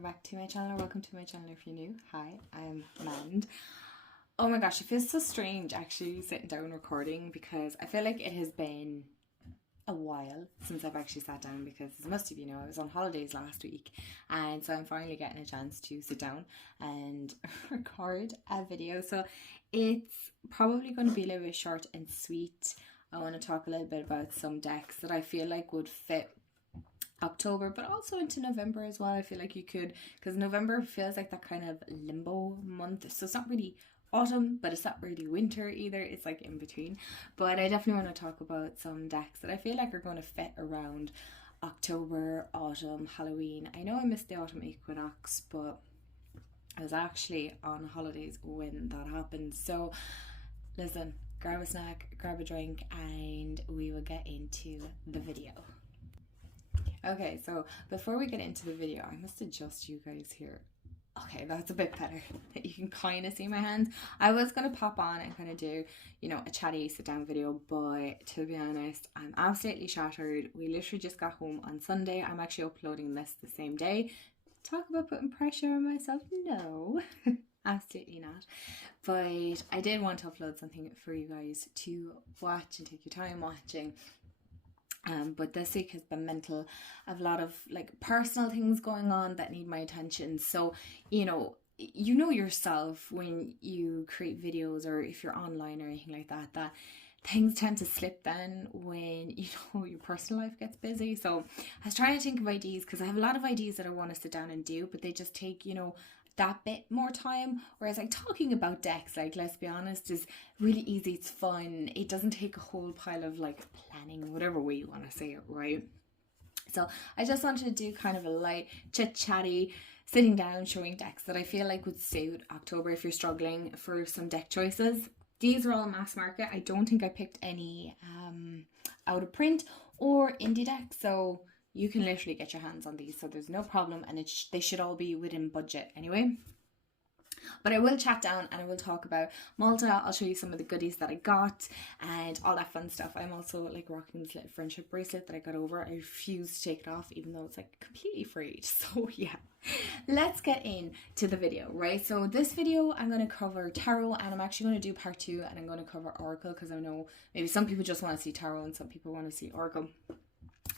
welcome back to my channel, or welcome to my channel if you're new. Hi, I'm Mand. Oh my gosh, it feels so strange actually sitting down recording because I feel like it has been a while since I've actually sat down, because as most of you know, I was on holidays last week, and so I'm finally getting a chance to sit down and record a video. So it's probably going to be a little bit short and sweet. I want to talk a little bit about some decks that I feel like would fit October, but also into November as well. I feel like you could, because November feels like that kind of limbo month, so it's not really autumn, but it's not really winter either. It's like in between. But I definitely want to talk about some decks that I feel like are going to fit around October, autumn, Halloween. I know I missed the autumn equinox, but I was actually on holidays when that happened. So listen, grab a snack, grab a drink, and we will get into the video. Okay, so before we get into the video, I must adjust you guys here. Okay, that's a bit better. You can kind of see my hands. I was going to pop on and kind of do, a chatty sit down video, but to be honest, I'm absolutely shattered. We literally just got home on Sunday. I'm actually uploading this the same day. Talk about putting pressure on myself? No, absolutely not. But I did want to upload something for you guys to watch and take your time watching. But this week has been mental. I have a lot of personal things going on that need my attention. So, you know yourself when you create videos, or if you're online or anything like that, that things tend to slip then when, your personal life gets busy. So I was trying to think of ideas, because I have a lot of ideas that I want to sit down and do, but they just take, that bit more time. Whereas talking about decks, let's be honest, is really easy. It's fun. It doesn't take a whole pile of planning, whatever way you want to say it, right? So I just wanted to do kind of a light chit-chatty sitting down showing decks that I feel like would suit October if you're struggling for some deck choices. These are all mass market. I don't think I picked any out of print or indie decks, so you can literally get your hands on these, so there's no problem, and they should all be within budget anyway. But I will chat down and I will talk about Malta. I'll show you some of the goodies that I got and all that fun stuff. I'm also rocking this little friendship bracelet that I got over. I refuse to take it off, even though it's completely free. So yeah, let's get into the video, right? So this video I'm going to cover tarot, and I'm actually going to do part 2, and I'm going to cover oracle, because I know maybe some people just want to see tarot and some people want to see oracle.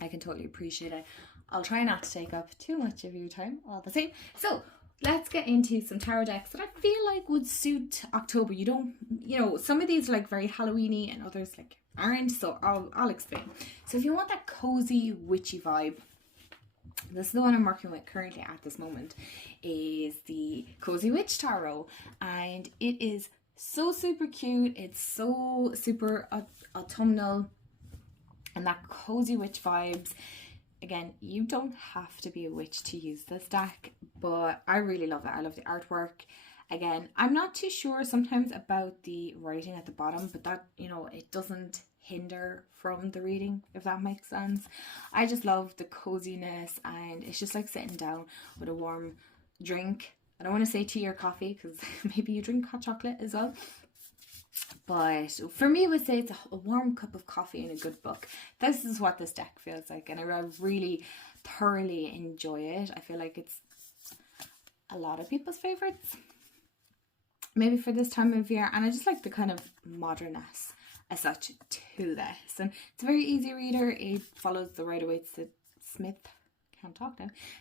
I can totally appreciate it. I'll try not to take up too much of your time all the same. So let's get into some tarot decks that I feel like would suit October. Some of these are very Halloweeny and others aren't, so I'll explain. So if you want that cozy witchy vibe, this is the one I'm working with currently at this moment, is the Cozy Witch Tarot, and it is so super cute. It's so super autumnal and that cozy witch vibes. Again, you don't have to be a witch to use this deck, but I really love it. I love the artwork. Again, I'm not too sure sometimes about the writing at the bottom, but that, it doesn't hinder from the reading, if that makes sense. I just love the coziness, and it's just sitting down with a warm drink. I don't want to say tea or coffee, because maybe you drink hot chocolate as well. But for me, I would say it's a warm cup of coffee and a good book. This is what this deck feels like, and I really thoroughly enjoy it. I feel like it's a lot of people's favorites, maybe for this time of year, and I just like the kind of modernness as such to this. And it's a very easy reader. It follows the Rider-Waite-Smith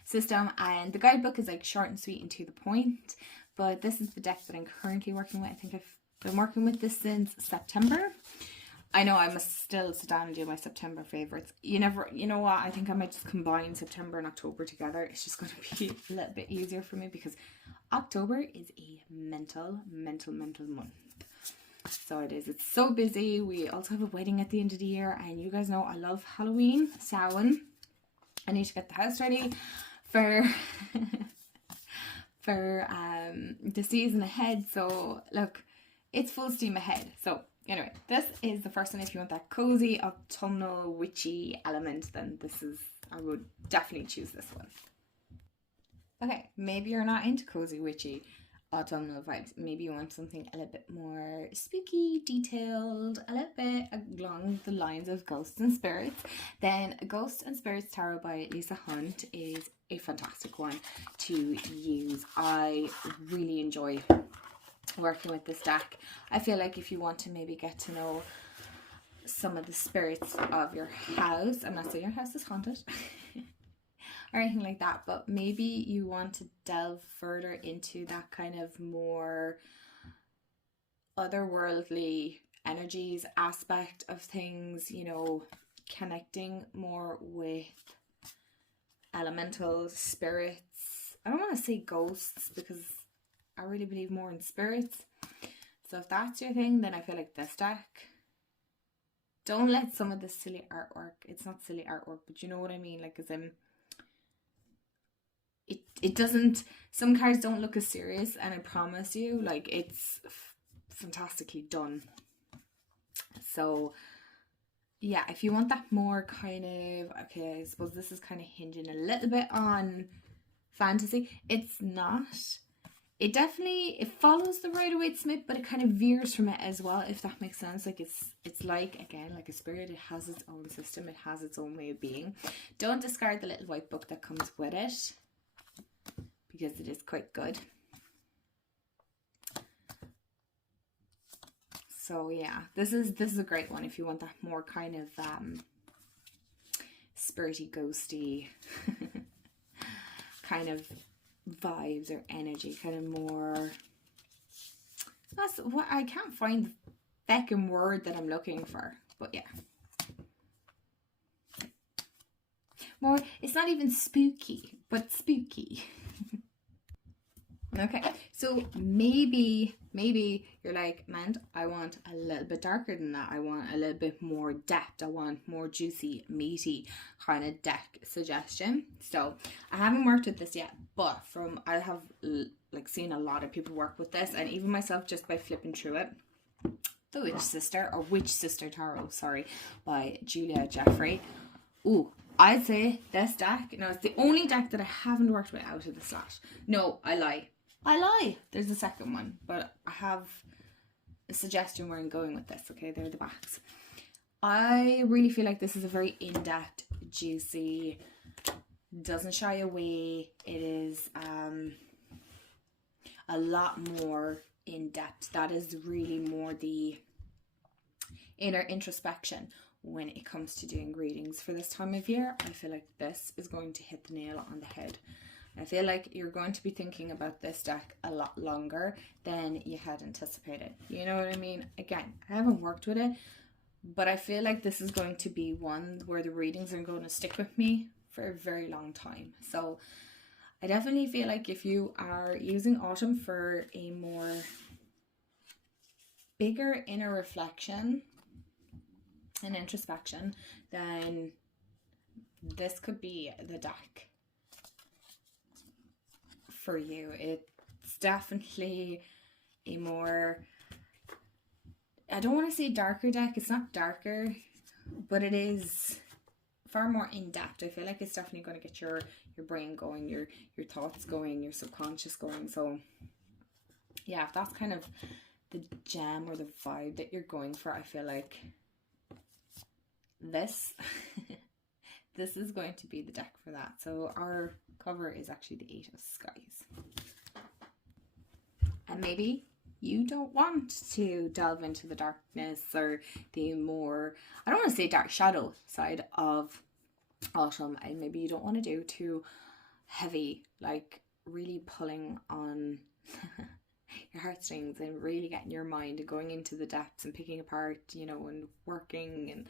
system, and the guidebook is short and sweet and to the point. But this is the deck that I'm currently working with. I think I've been working with this since September. I know I must still sit down and do my September favorites. You know what? I think I might just combine September and October together. It's just going to be a little bit easier for me, because October is a mental month. So it is. It's so busy. We also have a wedding at the end of the year, and you guys know I love Halloween. Samhain. I need to get the house ready for the season ahead. So look, it's full steam ahead. So anyway, this is the first one. If you want that cozy autumnal witchy element, then I would definitely choose this one. Okay, maybe you're not into cozy witchy autumnal vibes. Maybe you want something a little bit more spooky, detailed, a along the lines of ghosts and spirits, then Ghosts and Spirits Tarot by Lisa Hunt is a fantastic one to use. I really enjoy working with this deck. I feel like if you want to maybe get to know some of the spirits of your house, I'm not saying your house is haunted or anything like that, but maybe you want to delve further into that kind of more otherworldly energies aspect of things, you know, connecting more with elementals, spirits. I don't want to say ghosts because I really believe more in spirits. So if that's your thing, then I feel like this deck. Don't let some of the silly artwork, it's not silly artwork, but you know what I mean, like as in it doesn't, some cards don't look as serious, and I promise you, like, it's fantastically done. So yeah, if you want that more kind of, okay, I suppose this is kind of hinging a little bit on fantasy. It's not. It definitely, it follows the Rider-Waite-Smith, but it kind of veers from it as well, if that makes sense. Like it's like, again, like a spirit, it has its own system, it has its own way of being. Don't discard the little white book that comes with it, because it is quite good. So yeah, this is a great one if you want that more kind of spirity, ghosty kind of vibes or energy, kind of more, that's what, I can't find the second word that I'm looking for, but yeah, more, it's not even spooky, but spooky. Okay, so maybe you're like, man, I want a little bit darker than that. I want a little bit more depth. I want more juicy, meaty kind of deck suggestion. So I haven't worked with this yet, but I have like seen a lot of people work with this, and even myself just by flipping through it. The Witch Sister Tarot, sorry, by Julia Jeffrey. Ooh, I'd say this deck, no, it's the only deck that I haven't worked with out of the slot. No, I lie. There's a second one, but I have a suggestion where I'm going with this. Okay, they're the backs. I really feel like this is a very in-depth, juicy, doesn't shy away. It is a lot more in-depth. That is really more the inner introspection when it comes to doing readings for this time of year. I feel like this is going to hit the nail on the head. I feel like you're going to be thinking about this deck a lot longer than you had anticipated. You know what I mean? Again, I haven't worked with it, but I feel like this is going to be one where the readings are going to stick with me for a very long time. So I definitely feel like if you are using autumn for a more bigger inner reflection and introspection, then this could be the deck for you. It's definitely a more, I don't want to say darker deck, it's not darker, but it is far more in-depth. I feel like it's definitely going to get your brain going, your thoughts going, your subconscious going. So yeah, if that's kind of the jam or the vibe that you're going for, I feel like this this is going to be the deck for that. So our cover is actually the Eight of Skies. And maybe you don't want to delve into the darkness or the more, I don't want to say dark shadow side of autumn, and maybe you don't want to do too heavy, like really pulling on your heartstrings and really getting your mind and going into the depths and picking apart, you know, and working, and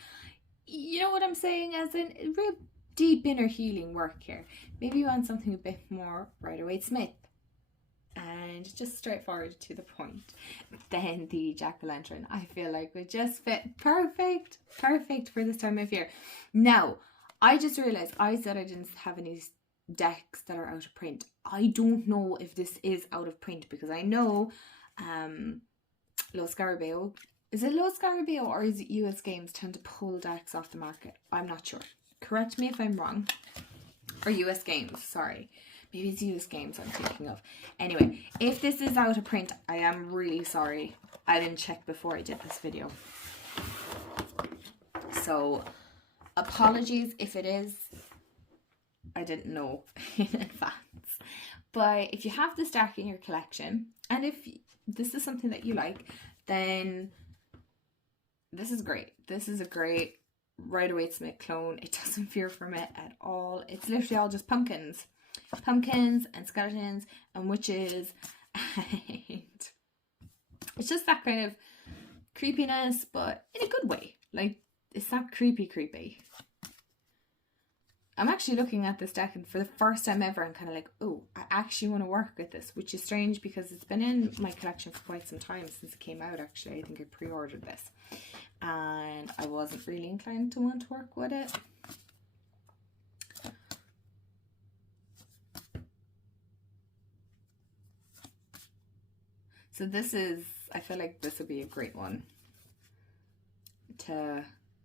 you know what I'm saying, as in real deep inner healing work here. Maybe you want something a bit more Rider-Waite-Smith and just straightforward to the point. Then the Jack-o'-lantern, I feel like would just fit perfect for this time of year. Now, I just realized I said I didn't have any decks that are out of print. I don't know if this is out of print, because I know Los Scarabeo, is it Los Scarabeo or is it US Games tend to pull decks off the market? I'm not sure. Correct me if I'm wrong. Or US Games, sorry. Maybe it's US Games I'm thinking of. Anyway, if this is out of print, I am really sorry. I didn't check before I did this video. So apologies if it is. I didn't know in advance. But if you have this deck in your collection, and if this is something that you like, then this is great. This is a great Rider-Waite-Smith clone. It doesn't veer from it at all. It's literally all just pumpkins. Pumpkins and skeletons and witches. And it's just that kind of creepiness, but in a good way. Like, it's not creepy. I'm actually looking at this deck, and for the first time ever, I'm kind of like, oh, I actually want to work with this, which is strange because it's been in my collection for quite some time since it came out, actually. I think I pre-ordered this. And I wasn't really inclined to want to work with it. So this is, I feel like this would be a great one to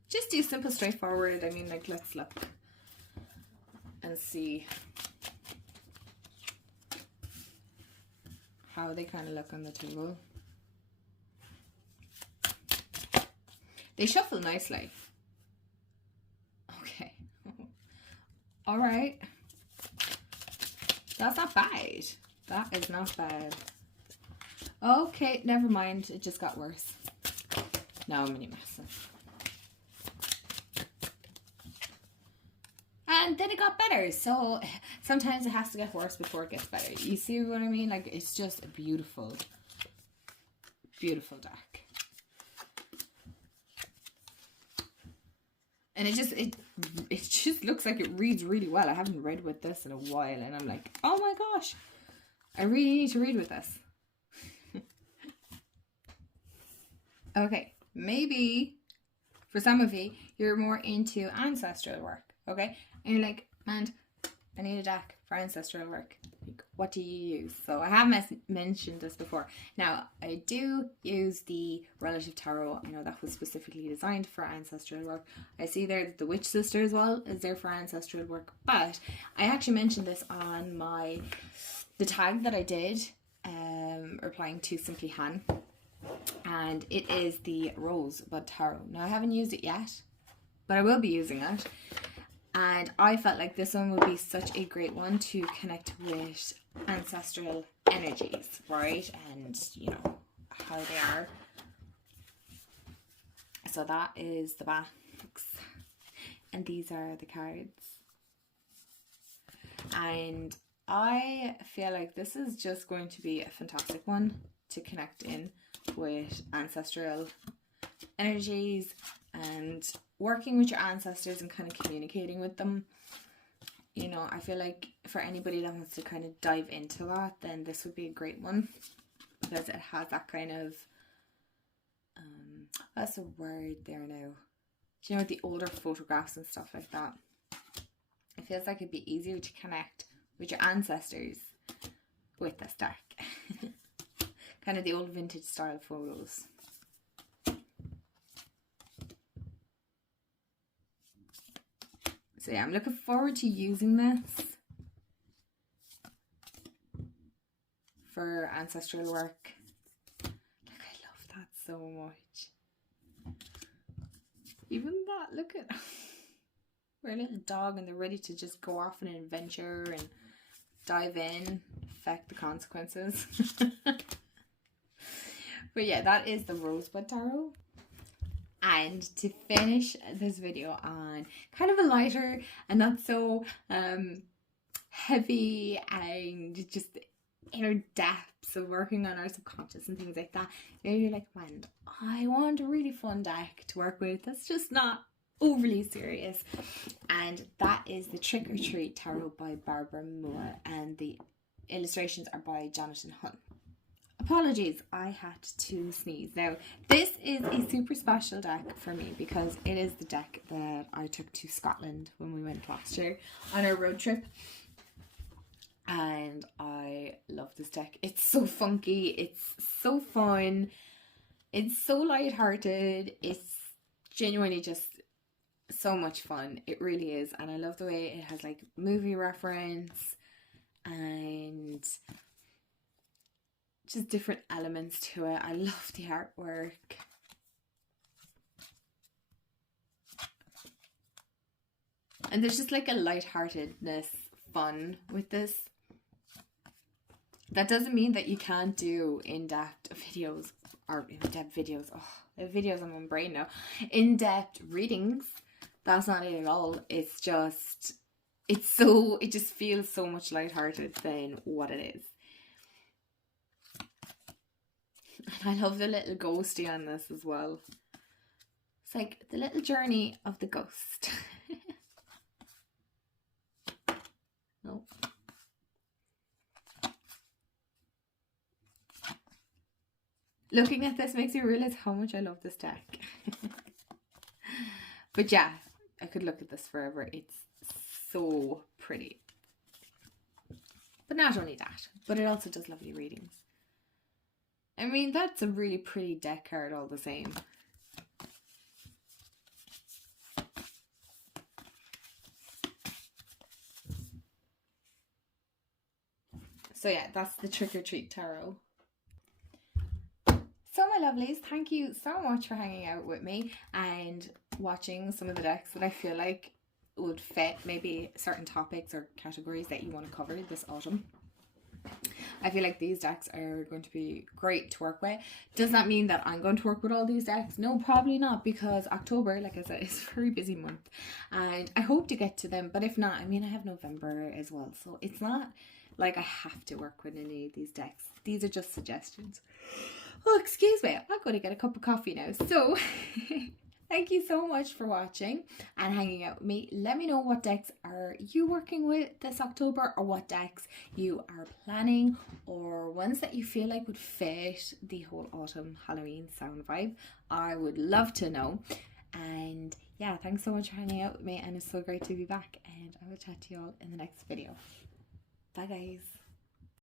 just do simple, straightforward. I mean, like, let's look and see how they kind of look on the table. They shuffle nicely. Okay. All right. That's not bad. That is not bad. Okay, never mind. It just got worse. No, I'm really messing. And then it got better. So sometimes it has to get worse before it gets better. You see what I mean? Like, it's just a beautiful, beautiful deck. And it just looks like it reads really well. I haven't read with this in a while, and I'm like, oh my gosh, I really need to read with this. Okay, maybe for some of you, you're more into ancestral work, okay? And you're like, man, I need a deck for ancestral work. Like, what do you use? So I have mentioned this before. Now, I do use the Relative Tarot. I know that was specifically designed for ancestral work. I see there that the Witch Sister as well is there for ancestral work. But I actually mentioned this on the tag that I did, replying to Simply Han. And it is the Rosebud Tarot. Now, I haven't used it yet, but I will be using it. And I felt like this one would be such a great one to connect with ancestral energies, right? And, you know, how they are. So that is the box. And these are the cards. And I feel like this is just going to be a fantastic one to connect in with ancestral energies and working with your ancestors and kind of communicating with them. You know, I feel like for anybody that wants to kind of dive into that, then this would be a great one because it has that kind of what's the word there now? Do you know, with the older photographs and stuff like that, it feels like it'd be easier to connect with your ancestors with this deck. Kind of the old vintage style photos. So yeah, I'm looking forward to using this for ancestral work. Like, I love that so much. Even that, look at, we're a little dog and they're ready to just go off on an adventure and dive in, affect the consequences. But yeah, that is the Rosebud Tarot. And to finish this video on kind of a lighter and not so heavy and just inner depths of working on our subconscious and things like that, maybe you're like, man, I want a really fun deck to work with that's just not overly serious. And that is the Trick or Treat Tarot by Barbara Moore, and the illustrations are by Jonathan Hunt. Apologies, I had to sneeze. Now, this is a super special deck for me because it is the deck that I took to Scotland when we went last year on our road trip. And I love this deck. It's so funky, it's so fun, it's so lighthearted, it's genuinely just so much fun. It really is. And I love the way it has like movie reference and just different elements to it. I love the artwork. And there's just like a lightheartedness, fun with this. That doesn't mean that you can't do in-depth videos, or in-depth videos, videos on my brain now. In-depth readings. That's not it at all. It's just, it just feels so much lighthearted than what it is. And I love the little ghosty on this as well. It's like the little journey of the ghost. No. Looking at this makes me realize how much I love this deck. But yeah, I could look at this forever. It's so pretty. But not only that, but it also does lovely readings. I mean, that's a really pretty deck card all the same. So yeah, that's the Trick or Treat Tarot. So my lovelies, thank you so much for hanging out with me and watching some of the decks that I feel like would fit maybe certain topics or categories that you want to cover this autumn. I feel like these decks are going to be great to work with. Does that mean that I'm going to work with all these decks? No, probably not, because October, like I said, is a very busy month and I hope to get to them. But if not, I mean, I have November as well, so it's not like I have to work with any of these decks. These are just suggestions. Oh, excuse me, I'm going to get a cup of coffee now. So thank you so much for watching and hanging out with me. Let me know what decks are you working with this October, or what decks you are planning, or ones that you feel like would fit the whole autumn Halloween sound vibe. I would love to know. And yeah, thanks so much for hanging out with me, and it's so great to be back, and I will chat to you all in the next video. Bye guys.